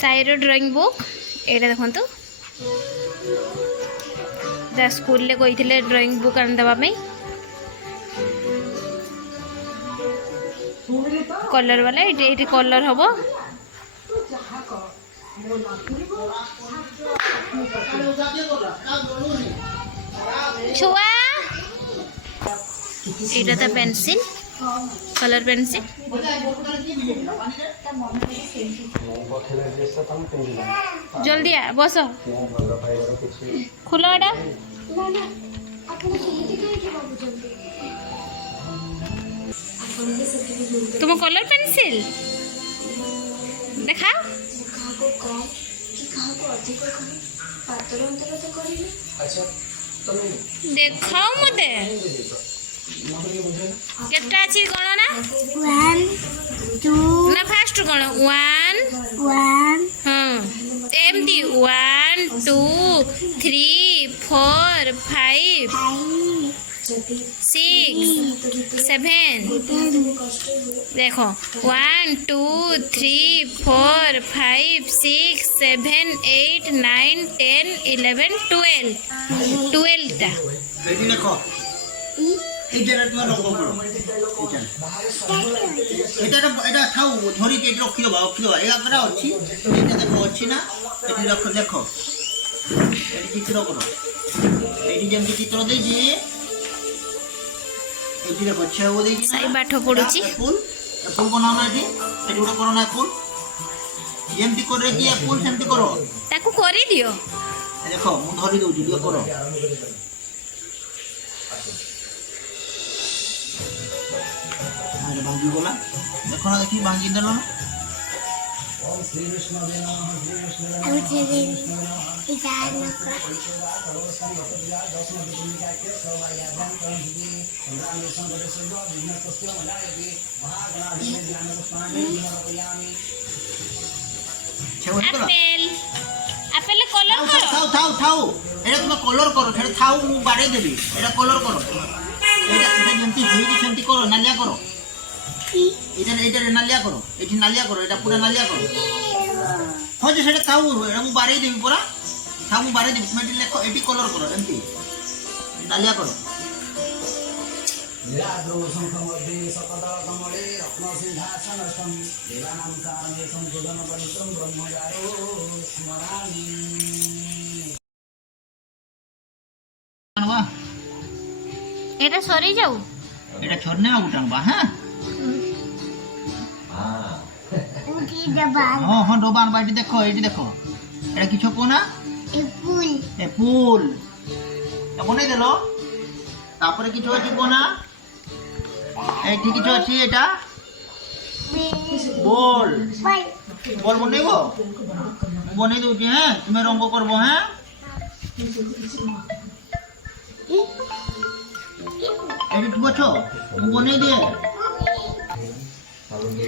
साईर drawing book एटा देखो school ले कही ड्राइंग बुक आनी देवा कलर वाला ये कलर हम छुआ एटा था पेंसिल कलर पेंसिल जल्दी आ बस खुलो एटा तुम कलर पेंसिल देखा देखाओ मते केटा अछि गणना 1 2 ना फास्ट गण 1 हां एमडी 1 2 3 4 5 6 7 देखो 1 2 3 4 5 6 7 8 9 10 11 12 टा देखो এটা থাও ধরি কে রখি দেবা এই আগরা ଅଛି এটা দেখো ଅଛି না এটি রখ দেখো এটি চিত্র করো এটি যেমন চিত্র দেইছি এটি দেখো ছেও দেইছি সাই পাঠ পড়ুছি ফুল ফুল বনাও না এটি ওটা করো না ফুল যেমতি করে কি ফুল সেমতি করো তাকু করি দিও দেখো মু ধরি দউছি দিও করো भांगी बोला देखो ना देखी भांगी दे लो एप्पल एप्पल कलर करो थाओ थाओ थाओ एटा तुम कलर करो छेड़ थाओ मु बाडे देबी एटा कलर करो एटा जेंती होई सेंती करो नालिया करो এটা নালিয়া করো এটি নালিয়া করো এটা পুরো নালিয়া করো হয় যে সেটা থাও এটা মু বাড়াই দেবি পুরা থাও মু বাড়াই দেবি তুমি এটি লেখো এটি কলর করো এমতি নালিয়া করো এটা সরি যাও এটা ছড়নে আউটাং বা হ্যাঁ हाँ हाँ डोबान बाटी देखो एटी देखो एटा किछो कोना एपुल ए बने देलो तापरे किछो अछि कोना एठी किछो अछि एटा बॉल बॉल बनेबो बने दउछि हैं तुमे रंग करबो हैं एटी ठीक अछो मु बने दे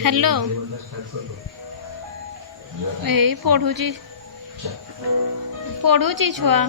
हेलो ए पढ़ुची छुआ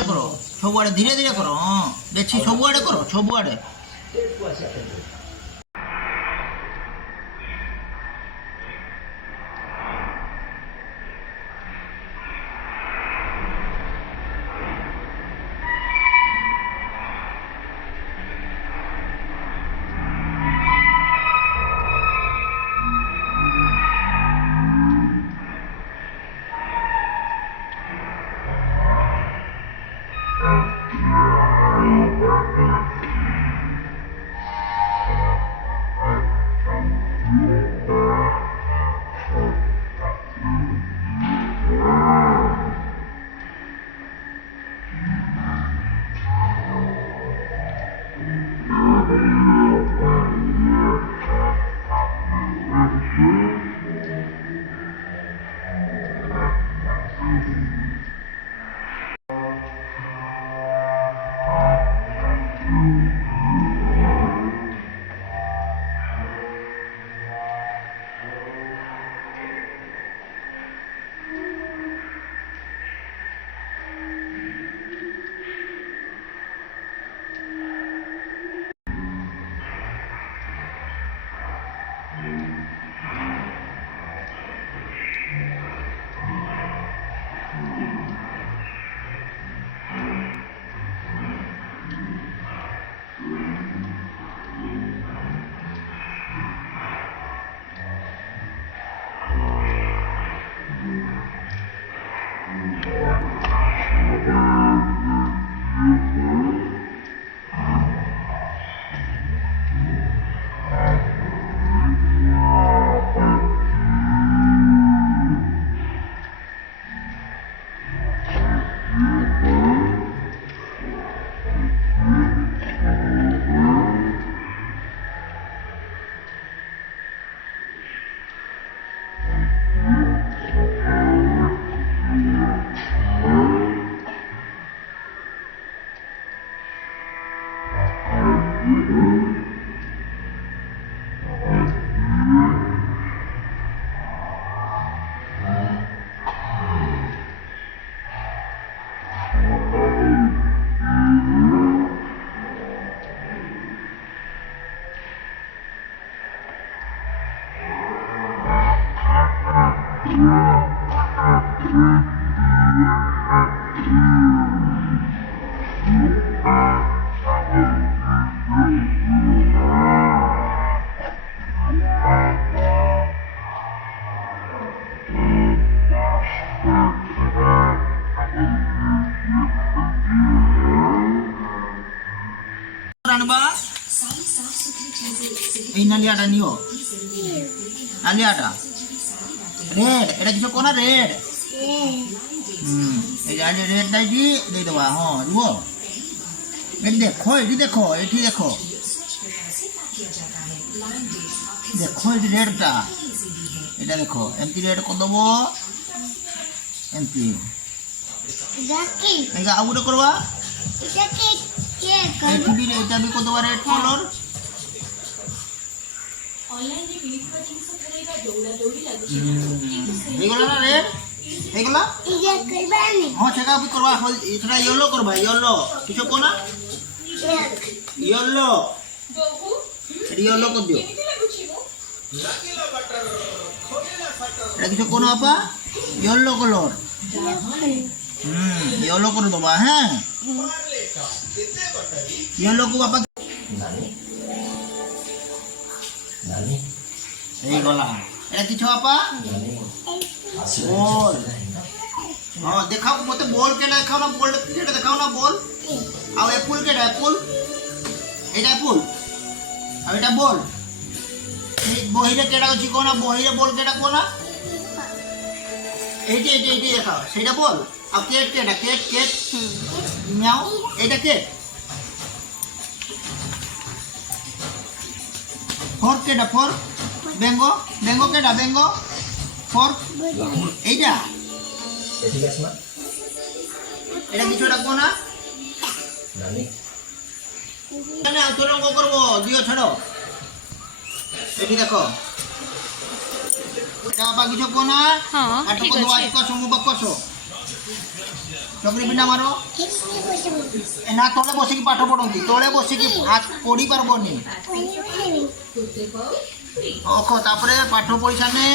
करो सबुआड़े धीरे धीरे करो हाँ देखी सबुआड़े करो सबुआड़े আনবা এই নালিয়াটা নিও নালিয়াটা রেড এটা কিছু কোনা রেড এই যে আজ রেড দাই দি দেই দেবা হ্যাঁ দিব এই দেখো এটি দেখো এটি দেখো দেখো এই রেডটা এটা দেখো এমতি রেড কর দেবো এমতি Daki. এই যে আউটে করবা Daki. এই টিভি এটা বি কত বার রেড কালার এইগুলা না রেড এইগুলা Iya kerbani. হ্যাঁ সেটা বি করবা এটা ইয়েলো করবা ইয়েলো কিছু কোনা ইয়েলো ইয়েলো কর দিও এটা কিছু কোনা আপা ইয়েলো কালার ইয়েলো করে দেবা হ্যাঁ ইয়েলো কো বাবা এই গলা এটা কিছু আপা বল হ্যাঁ দেখাও মতে বল কেটা দেখাও না বল কেটা দেখাও না বল আর অ্যাপল কেটা অ্যাপল এটা অ্যাপল আর এটা বল এই বহিরে কেটা আছে কোনা বহিরে বল কেটা কোনা এই যে দেখাও সেটা বল আর কেট কেটা কেট কেট মিয়াও এটা কেট ফর কেটা ফর বেঙ্গো বেঙ্গো কেটা বেঙ্গো ফর এইটা এটা কিছু রাখবো না তোর অঙ্ক করবো দিও ছাড়ো এটি দেখো এটা বাবা কিছু কোনা হ্যাঁ একটা ঠিক কত আছে আজ কষো মুবাক কষো চকরি বিনা মারো Ini না তলে বসে কি পাঠ পড়ন্তি তলে বসে কি হাত পড়ি পারবো নি ওখো তারপরে পাঠ পড়িছানে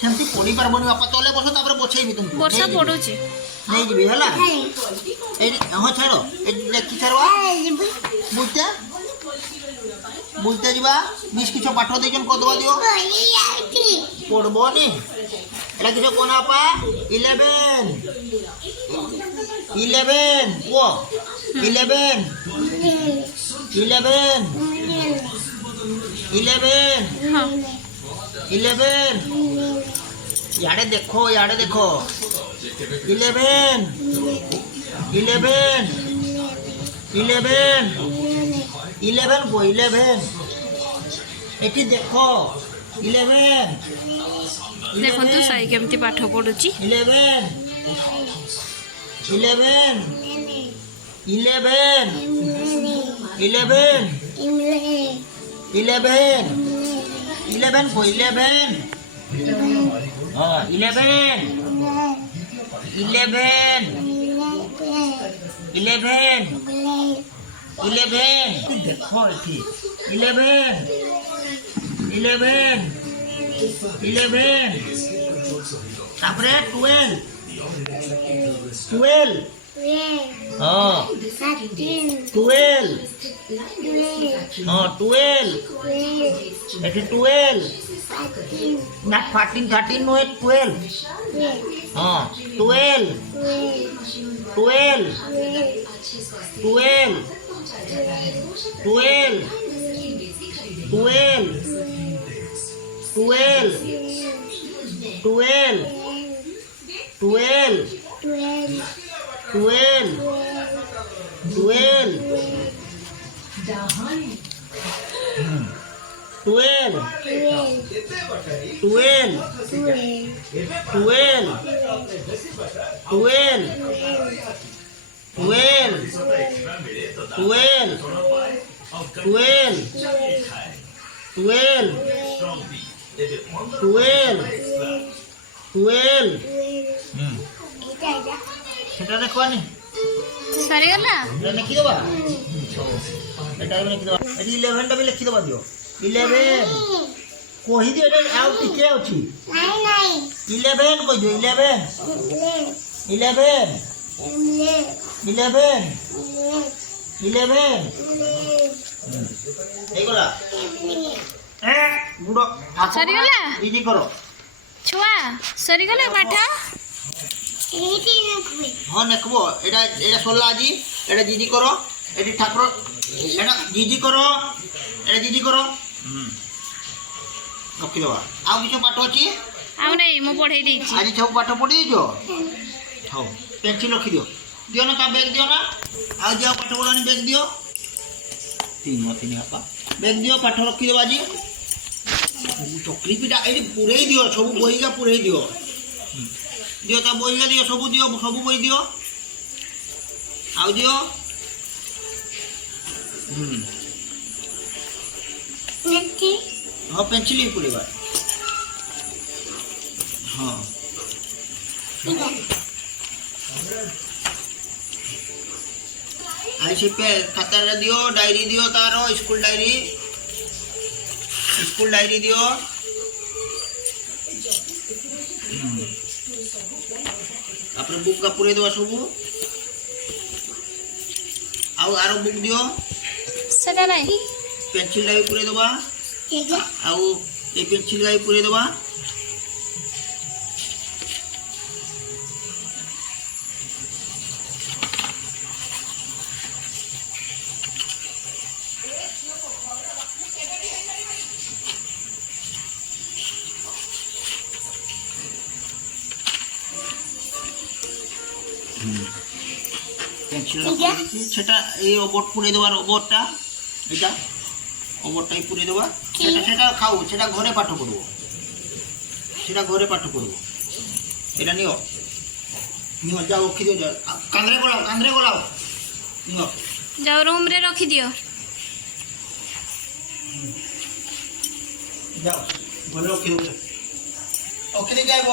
সেমতি পড়ি পারবো নি বাপা তলে বসো তারপরে বসেইবি তুমি ବର୍ଷା ପଡୁଛି নেই যাবি হলা এই হ্যাঁ ছাড়ো এই লেখি ছাড়বা বুঝতে বুঝতে যাবা বিশ কিছু পাঠ দিয়েছেন কত দিও পড়বো নি এটা কিছু কোন আপা 11 ও 11 ହଁ 11 ইয়ারে দেখো 11 গো 11 এটি দেখো 11 ଦେଖନ୍ତୁ ସାଇ କେମିତି ପାଠ ପଢୁଛି 11 को 11 हाँ 11 देखो 11 तापरे 12 हाँ 12 हाँ 12 एटी 12 ना 13 नो 12 हाँ 12 12 12 12 12 12 12 12 12 12 12 সেটা দেখো নি ସରିଗଲା এটা লিখি দেবা এটা লিখি দেবা এটি 11 টা বি লিখি দেবা দিও 11 କହିଦିଅ ଏଇଟା ଆଉ ଟିକେ ଅଛି ନାଇଁ ନାଇଁ 11 କହିଦିଅ 11 ଲେ 11 ଲେ 11 ଲେ 11 ହେଇଗଲା ଗୁଡ଼ ସରିଗଲା? ଇଜି କର ଛୁଆ ସରିଗଲା ପାଠ? ଏଇଠି ରଖିବେ ହଁ ନେଖବ ଏଇଟା ଏଇଟା ସରିଲା ଆଜି ଏଇଟା ଜିଜି କର ଏଠି ଠାକୁର ଏଇଟା ଜିଜି କର ଏଇଟା ଜିଜି କର ରଖିଦେବା ଆଉ କିଛି ପାଠ ଅଛି ଆଉ ନାଇଁ ମୁଁ ପଢେଇ ଦେଇଛି। ଆଜି ସବୁ ପାଠ ପଢ଼ି ଦେଇଛ ହଉ ପେନ୍ସିଲ୍ ରଖିଦିଅ ଦିଅ ନା ତା ବ୍ୟାଗ୍ ଦିଅ ନା ଆଉ ଯାଅ ପାଠ ପଢ଼ାନି ବ୍ୟାଗ୍ ଦିଅ ତିନି ବାପା ବ୍ୟାଗ୍ ଦିଅ ପାଠ ରଖିଦେବା ଆଜି ଚକ୍ରି ପିଠା ଏଇଠି ପୁରେଇ ଦିଅ ସବୁ ବହିକା ପୁରେଇ ଦିଅ ଦିଅ ତା ବହିକା ଦିଅ ସବୁ ବହି ଦିଅ ଆଉ ଦିଅ ନେତି ହଁ ପେନ୍ସିଲ୍ ବି ପୁରେଇବା ହଁ ଆଜି ସେ ଖାତାରେ ଦିଅ ଡାଏରୀ ଦିଅ ତାର ସ୍କୁଲ ଡାଏରୀ ଦିଅ ତାପରେ ବୁକ୍ କା ପୁରେଇ ଦେବା ସବୁ ଆଉ ଆର ବୁକ୍ ଦିଅ ସେଟା ନାଇଁ ପେନ୍ସିଲ୍ ଟା ବି ପୁରେଇ ଦେବା ଏଗା ଆଉ ଏ ପେନ୍ସିଲ୍ ଟା ବି ପୁରେଇ ଦେବା সেটা এই ওবর পুড়ে দেওয়ার ওবরটা এটা ওবরটাই পুড়ে দেওয়া সেটা খাও সেটা ঘরে পাঠ করবো এটা নিও যাও রক্ষি দিও যাও কান্দ্রে গোলাও নিও যাও রুম রে রখি দিও যাও ঘরে রক্ষি দেবো রক্ষি দিয়ে যাইব